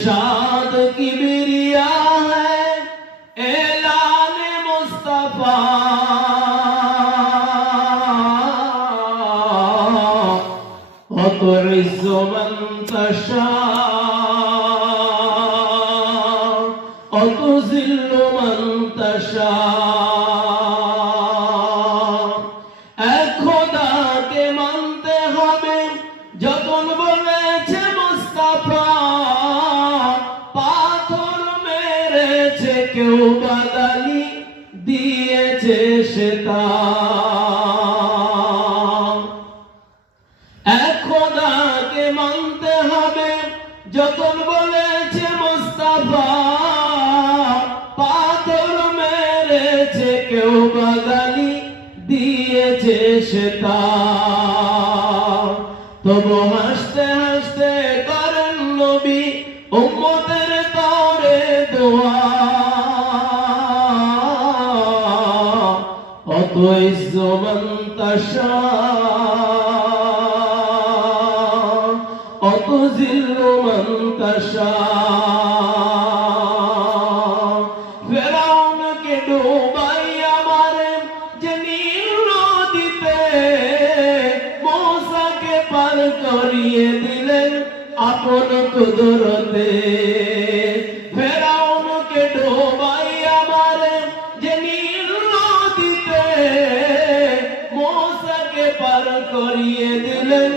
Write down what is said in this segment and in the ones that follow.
शाद किबरिया है ऐलान मुस्तफा वतुइज़्ज़ु मन तशा वतुज़िल्लु मन तशा এক খোদাকে মানতে হবে যখন বলেছে মুস্তাফা পাথর মেরেছে কেউ বাদালি দিয়েছে সেটা এক খোদাকে মানতে হবে যখন বলেছে মুস্তাফা পাথর মেরেছে কেউ বাদালি দিয়েছে সেটা তবু হাসতে হাসতে করেন নবী উম্মতের তরে দোয়া ওয়াতুইজ্জু মান তাশা ওয়াতুযিল্লু মান তাশা ফেরাউনকে ডুবাইয়া মারে যে নীল নদীতে মূসাকে পার করিয়ে দিলেন আপন কুদরতে ফেরাউনকে ডুবাইয়া মারে যে নীল নদীতে মূসাকে পার করিয়ে দিলেন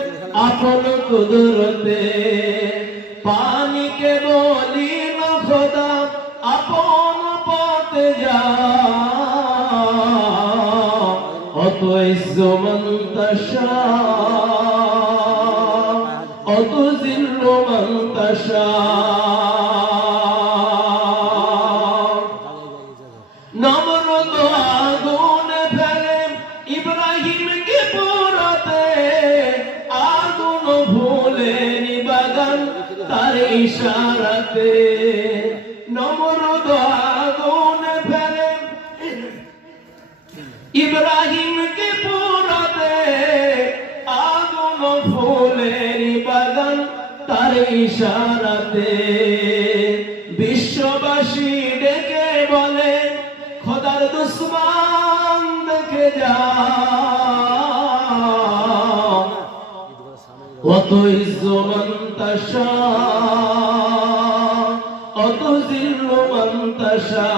আপন কুদরতে পানিকে বলি না খোদা আপন পথে যা ওয়াতুইজ্জু মান তাশা ওয়াতুযিল্লু মান তাশা নমরুদ আগুনে ফেলে ইব্রাহিমকে পোড়াতে আগুন ভুলেনি বাগান তার ইশারাতে নমরুদ আগুনে ফেলে ইব্রাহিমকে পোড়াতে আগুন ভুলেনি বাগান তার ইশারাতে বিশ্ববাসী ডেকে বলে খোদার দুশমন দেখে যা ওয়াতুইজ্জু মান তাশা ওয়াতুযিল্লু মান তাশা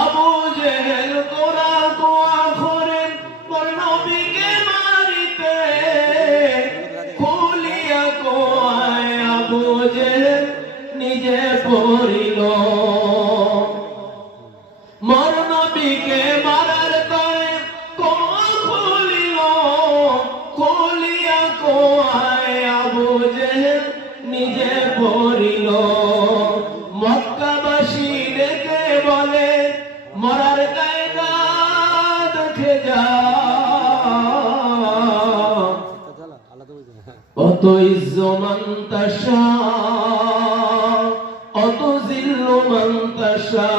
আবু জেহেল কোরা কোয়া করে বল নবীকে মারিতে খুলিয়া কোয়ায় আবু জেহেল নিজে পড়িল মর নবীকে মারার তরে কোয়া খুলিল খুলিয়া কোয়ায় আবু জেহেল নিজে পড়িল মক্কাবাসী ডেকে বলে মরার কায়দা দেখে যা ওয়াতুইজ্জু মান তাশা ওয়াতুযিল্লু মান তাশা